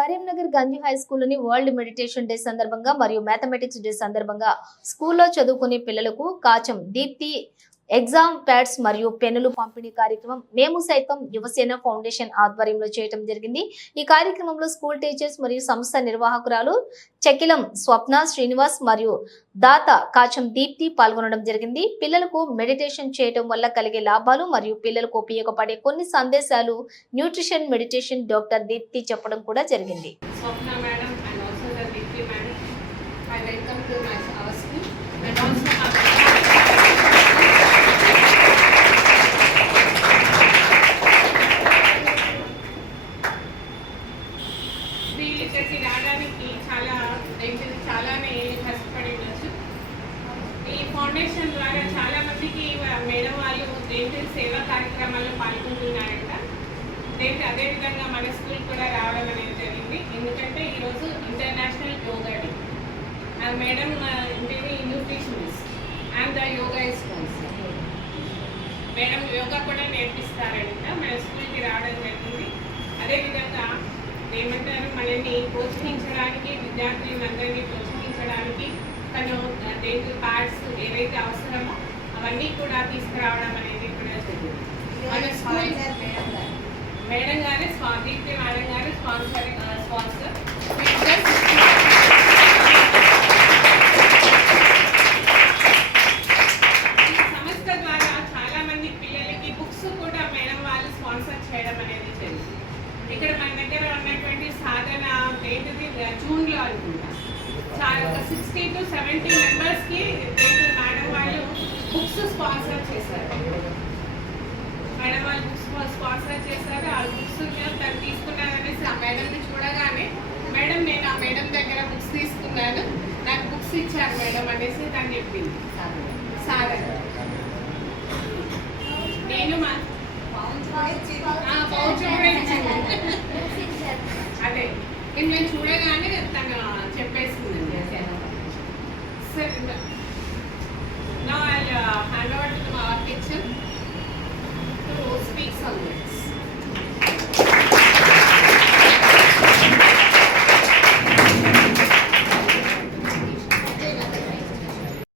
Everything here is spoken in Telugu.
కరీంనగర్ గంజి హై స్కూల్లోని వరల్డ్ మెడిటేషన్ డే సందర్భంగా మరియు మ్యాథమెటిక్స్ డే సందర్భంగా స్కూల్లో చదువుకునే పిల్లలకు కాచం దీప్తి ఎగ్జామ్ ప్యాడ్స్ మరియు పెన్నులు పంపిణీ కార్యక్రమం మేము సైతం యువసేన ఫౌండేషన్ ఆధ్వర్యంలో చేయడం జరిగింది. ఈ కార్యక్రమంలో స్కూల్ టీచర్స్ మరియు సంస్థ నిర్వాహకురాలు చకిలం స్వప్న శ్రీనివాస్ మరియు దాత కాచం దీప్తి పాల్గొనడం జరిగింది. పిల్లలకు మెడిటేషన్ చేయడం వల్ల కలిగే లాభాలు మరియు పిల్లలకు ఉపయోగపడే కొన్ని సందేశాలు న్యూట్రిషన్ మెడిటేషన్ డాక్టర్ దీప్తి చెప్పడం కూడా జరిగింది. రావడానికి చాలానే కష్టపడి ఉండొచ్చు. ఈ ఫౌండేషన్ ద్వారా చాలా మందికి మేడం వాళ్ళు దేంటి సేవా కార్యక్రమాల్లో పాల్గొంటున్నారంట. అదేవిధంగా మన స్కూల్ కూడా రావడం అనేది జరిగింది. ఎందుకంటే ఈరోజు ఇంటర్నేషనల్ యోగా డే. మేడం ఇంటిని nutritionist and the yoga schools madam yoga కూడా నేర్పిస్తారంట. మన స్కూల్కి రావడం జరిగింది. అదేవిధంగా ఏమంటారు, మనల్ని ప్రోత్సహించడానికి, విద్యార్థులందరినీ ప్రోత్సహించడానికి తను డెంటల్ ప్యాడ్స్ ఏవైతే అవసరమో అవన్నీ కూడా తీసుకురావడం అనేది కూడా జరిగింది. మన స్కూల్ మేడం గారే దీప్తి మేడం గారు స్పాన్సర్ సంస్థ ద్వారా చాలా మంది పిల్లలకి బుక్స్ కూడా మేడం వాళ్ళు స్పాన్సర్ చేయడం అనేది జరిగింది. ఇక్కడ మన దగ్గర ఉన్నటువంటి సాధన ఏంటిది జూన్లో అనుకుంటా చాలా 60 to 70 మెంబర్స్కి మేడం వాళ్ళు బుక్స్ స్పాన్సర్ చేశారు. మేడం వాళ్ళు బుక్స్ స్పాన్సర్ చేశారు. ఆ బుక్స్ తను తీసుకున్నాననేసి ఆ మేడంని చూడగానే మేడం నేను ఆ మేడం దగ్గర బుక్స్ తీసుకున్నాను, నాకు బుక్స్ ఇచ్చారు మేడం అనేసి తను చెప్పింది. సాధన నేను పౌచ్ కూడా ఇచ్చింది. అదే నేను